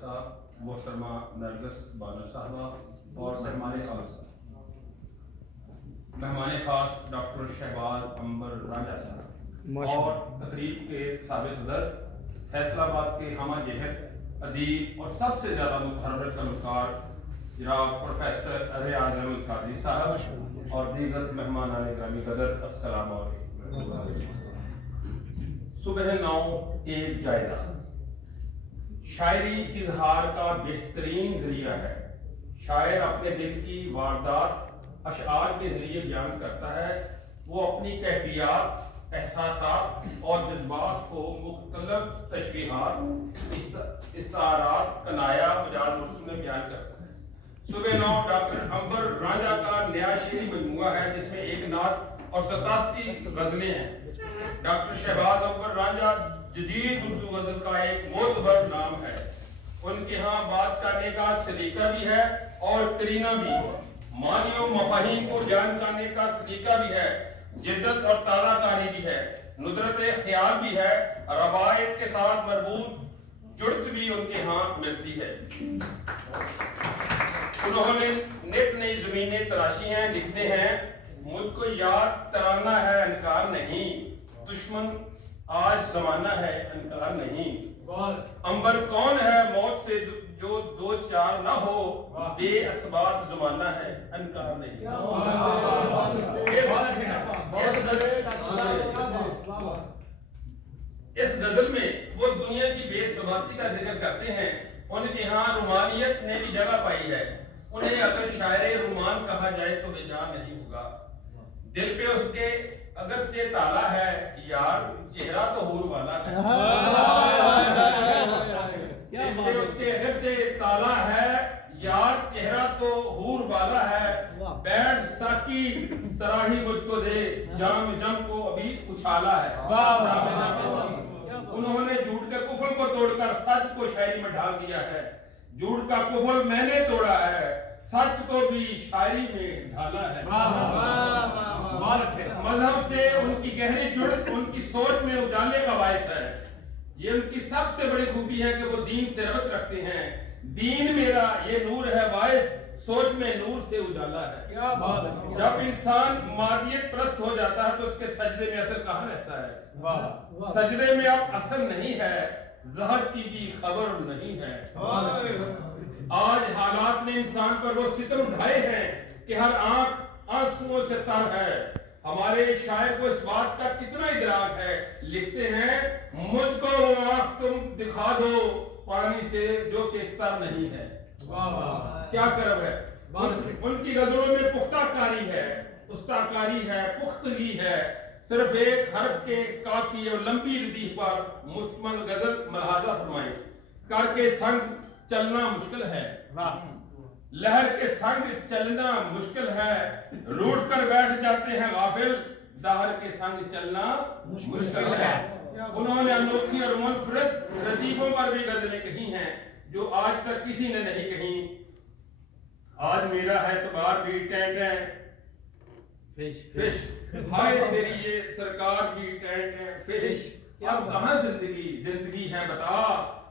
صاحب, محترمہ نرگس بانو صاحبہ اور مہمان خاص ڈاکٹر شہباز عنبر رانجھا صاحب اور تقریب کے سابق صدر, فیصل آباد کے ہمہ جہت ادیب اور سب سے زیادہ متحرک فنکار جناب پروفیسر ریاض احمد قادری صاحب اور دیگر مہمانان گرامی قدر, السلام علیکم. صبح 9 ایک جائزہ. شاعری اظہار کا بہترین ذریعہ ہے. شاعر اپنے دل کی واردات اشعار کے ذریعے بیان کرتا ہے. وہ اپنی کیفیات, احساسات اور جذبات کو مختلف تشبیہات, استعارات, کنایا, مجاز مفہوم میں بیان کرتا ہے. صبح 9 ڈاکٹر عنبر رانجھا کا نیا شعری مجموعہ ہے جس میں 1 نعت اور 87 غزلیں ہیں. ڈاکٹر شہباز عنبر رانجھا جدید اردو غزل کا ایک معتبر نام ہے. ان کے ہاں بات کرنے کا سلیقہ بھی ہے اور کرینہ بھی, معنی و مفاہیم کو بیان کرنے کا سلیقہ بھی ہے, جدت اور تازہ کاری بھی ہے, ندرت خیال بھی ہے, روایت کے ساتھ مربوط جڑت بھی ان کے ہاں ملتی ہے. انہوں نے نت نئی زمینیں تراشی ہیں. لکھتے ہیں, مجھ کو یاد ترانہ ہے انکار نہیں, دشمن آج زمانہ ہے انکار نہیں. عنبر کون ہے موت سے جو دو چار نہ ہو, بے اسباب زمانہ ہے انکار نہیں. اس غزل میں وہ دنیا کی بے ثباتی کا ذکر کرتے ہیں. ان کے ہاں رومانیت نے بھی جگہ پائی ہے. انہیں اگر شاعر رومان کہا جائے تو بے جان نہیں ہوگا. دل پہ اس کے اگرچہ تالا ہے یار, چہرہ تو حور والا ہے. دل پہ اس کے اگرچہ تالا ہے یار, چہرہ تو حور والا ہے. بیٹھ ساکی سراہی مجھ کو دے, جام جم کو ابھی اچھالا ہے. انہوں نے جھوٹ کے کفر کو توڑ کر سچ کو شاعری میں ڈھال دیا ہے. جھوٹ کا کفر میں نے توڑا ہے, سچ کو بھی شاعری میں ڈھالا ہے. مذہب سے ان کی گہری جڑ ان کی سوچ میں اجالے کا باعث ہے. یہ ان کی سب سے بڑی خوبی ہے کہ وہ دین سے ربط رکھتے ہیں. دین میرا یہ نور ہے باعث, سوچ میں نور سے اجالا ہے. جب انسان مادیت پرست ہو جاتا ہے تو اس کے سجدے میں اثر کہاں رہتا ہے. سجدے میں اب اثر نہیں ہے, زہد کی بھی خبر نہیں ہے. آج حالات نے انسان پر وہ ستم ڈھائے ہیں کہ ہر آنکھ آنسوؤں سے تر ہے. ہمارے شاعر کو اس بات کا کتنا ادراک ہے. لکھتے ہیں, مجھ کو وہ آنکھ تم دکھا دو پانی سے جو کہ تر نہیں ہے. کیا کرب ہے. ان کی غزلوں میں پختہ کاری ہے, استہ کاری ہے, پختگی ہے. صرف ایک حرف کے کافی اور لمبی ردیف پر مشتمل غزل ملاحظہ فرمائیں. کر کے سنگ چلنا مشکل ہے, لہر کے سنگ چلنا مشکل ہے. روٹ کر بیٹھ جاتے ہیں غافل, دہر کے سنگ چلنا مشکل ہے. انہوں نے انوکھی اور منفرد ردیفوں پر بھی غزلیں کہی ہیں جو آج تک کسی نے نہیں کہیں. آج میرا اعتبار بھی ٹین ٹین فش, ہائے تیری یہ سرکار بھی ٹین ٹین فش. اب کہاں زندگی, زندگی ہے بتا,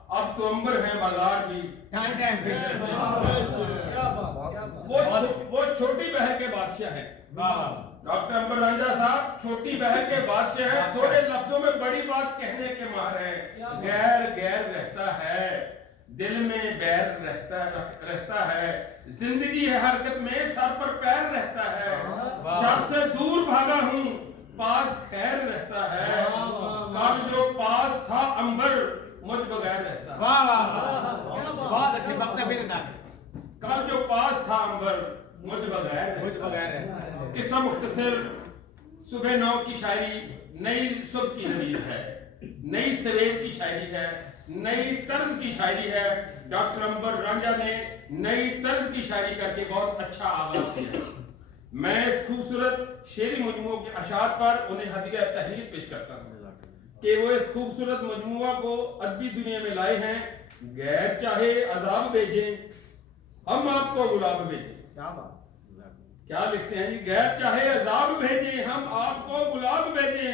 اب تو عنبر ہے بازار بھی ٹین ٹین فش. وہ چھوٹی بہر کے بادشاہ ہیں. ڈاکٹر عنبر رانجھا صاحب چھوٹی بہر کے بادشاہ ہیں. تھوڑے لفظوں میں بڑی بات کہنے کے ماہر ہیں. غیر غیر رہتا ہے, دل میں بیر رہتا ہے. زندگی ہے حرکت میں, سر پر پیر رہتا ہے. شب سے دور بھاگا ہوں, پاس خیر رہتا ہے. کل جو پاس تھا عنبر مجھ بغیر رہتا ہے. بہت اچھی بات ہے. کل جو پاس تھا عنبر مجھ بغیر رہتا ہے. قصہ مختصر, صبح 9 کی شاعری نئی صبح کی نوید ہے, نئی سویر کی شاعری ہے, نئی طرز کی شاعری ہے. ڈاکٹر عنبر رانجھا نے نئی طرز کی شاعری کر کے بہت اچھا آغاز کیا. میں اس خوبصورت شعری مجموعوں کے اشعار پر انہیں ہدیہ تہنیت پیش کرتا ہوں کہ وہ اس خوبصورت مجموعہ کو ادبی دنیا میں لائے ہیں. غیر چاہے عذاب بھیجیں, ہم آپ کو گلاب بھیجیں. کیا لکھتے ہیں جی, غیر چاہے عذاب بھیجیں, ہم آپ کو گلاب بھیجیں.